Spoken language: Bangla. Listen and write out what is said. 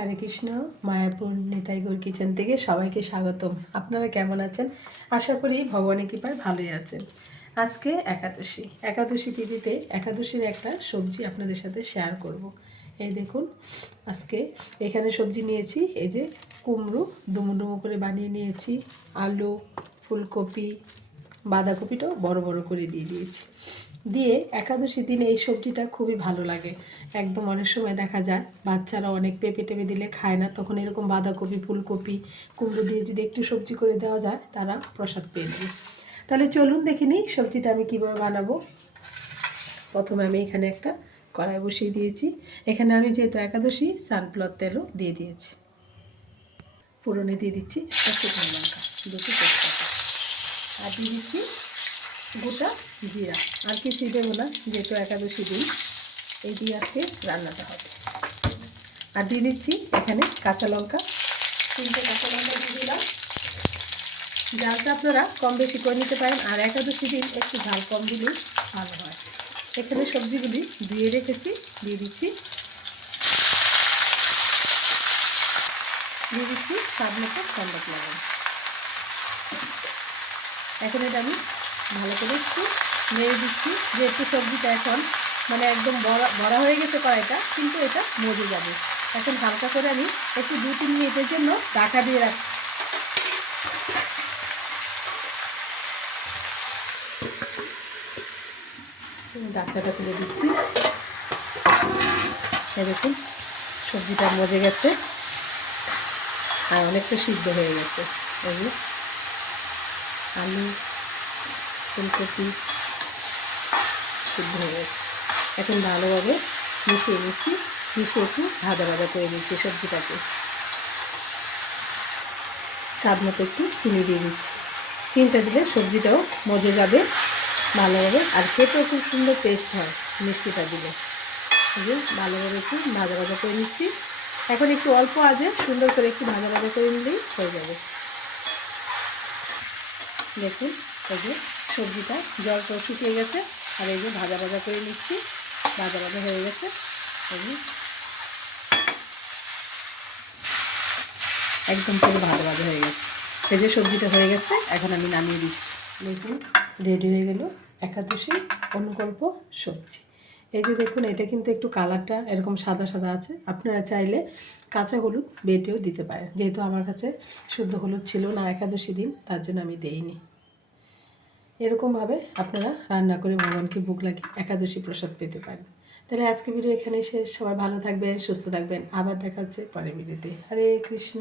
হরে কৃষ্ণ। মায়াপুর নিতাইগৌর কিচেন থেকে সবাইকে স্বাগতম। আপনারা কেমন আছেন? আশা করি ভগবানের কৃপায় ভালোই আছেন। আজকে একাদশী তিথিতে একাদশীর একটা সবজি আপনাদের সাথে শেয়ার করব। এই দেখুন, আজকে এখানে সবজি নিয়েছি। এই যে কুমড়ো ডুমো ডুমো করে বানিয়ে নিয়েছি, আলু, ফুলকপি, বাঁধাকপিটাও বড় বড় করে দিয়ে দিয়েছি। দিয়ে একাদশী দিনে এই সবজিটা খুবই ভালো লাগে। একদম অনেক সময় দেখা যায় বাচ্চারা অনেক পেঁপে টেপে দিলে খায় না, তখন এরকম বাঁধাকপি, ফুলকপি, কুমড়ো দিয়ে যদি একটু সবজি করে দেওয়া যায় তারা প্রসাদ পেয়ে যাবে। তাহলে চলুন দেখে নিই সবজিটা আমি কীভাবে বানাবো। প্রথমে আমি এখানে একটা কড়াই বসিয়ে দিয়েছি। এখানে আমি যেহেতু একাদশী সানফ্লাওয়ার তেলও দিয়ে দিয়েছি। ফোড়নে দিয়ে দিচ্ছি একটা শুকনো লঙ্কা, দুটো তেজপাতা, আর দিয়ে দিচ্ছি গোটা জিরা। আর কিছুই দেবো না, যেহেতু একাদশী দিন এই দিয়ে আজকে রান্নাটা হবে। আর দিয়ে দিচ্ছি এখানে কাঁচা লঙ্কা, 3টে কাঁচা লঙ্কা দিয়ে দিলাম। ঝালটা আপনারা কম বেশি করে নিতে পারেন, আর একাদশী দিন একটু ঝাল কম দিলেই ভালো হয়। এখানে সবজিগুলি ধুয়ে রেখেছি, দিয়ে দিচ্ছি স্বাদ মতো ঠান্ডা লবণ। এখন এটা আমি ভালো করে একটু নেড়ে দিচ্ছি, যেহেতু সবজিটা এখন মানে একদম বড়া হয়ে গেছে কড়াইটা, কিন্তু এটা মজে যাবে। এখন হালকা করে আমি একটু 2-3 মিনিটের জন্য ঢাকা দিয়ে রাখছি। ঢাকনাটা তুলে দিচ্ছি। দেখুন সবজিটা মজে গেছে আর অনেকটা সিদ্ধ হয়ে গেছে। এগুলো আলু, ফুলকপি সিদ্ধ হয়ে গেছে। এখন ভালোভাবে মিশিয়ে নিচ্ছি, মিশিয়ে একটু ভাজা ভাজা করে নিচ্ছি সবজিটাকে। স্বাদ মতো একটু চিনি দিয়ে দিচ্ছি। চিনিটা দিলে সবজিটাও মজে যাবে ভালোভাবে, আর খেতেও খুব সুন্দর টেস্ট হয় মিষ্টিটা দিলে। ভালোভাবে একটু ভাজা ভাজা করে নিচ্ছি। এখন একটু অল্প আজে সুন্দর করে একটু ভাজা ভাজা করে নিলেই হয়ে যাবে। দেখুন এই যে সবজিটা জলটা শুকিয়ে গেছে, আর এই যে ভাজা ভাজা করে নিচ্ছি, ভাজা ভাজা হয়ে গেছে। এই যে একদম পুরো ভাজা ভাজা হয়ে গেছে। এই যে সবজিটা হয়ে গেছে, এখন আমি নামিয়ে দিচ্ছি। দেখুন রেডি হয়ে গেল একাদশী অনুকল্প সবজি। এই যে দেখুন, এটা কিন্তু একটু কালারটা এরকম সাদা সাদা আছে। আপনারা চাইলে কাঁচা হলুদ বেটেও দিতে পারেন, যেহেতু আমার কাছে শুদ্ধ হলুদ ছিল না একাদশী দিন, তার জন্য আমি দেইনি। এরকমভাবে আপনারা রান্না করে ভগবানকে ভোগ লাগিয়ে একাদশী প্রসাদ পেতে পারেন। তাহলে আজকে ভিডিও এখানেই শেষ। সবাই ভালো থাকবেন, সুস্থ থাকবেন। আবার দেখা হচ্ছে পরের ভিডিওতে। হরে কৃষ্ণ।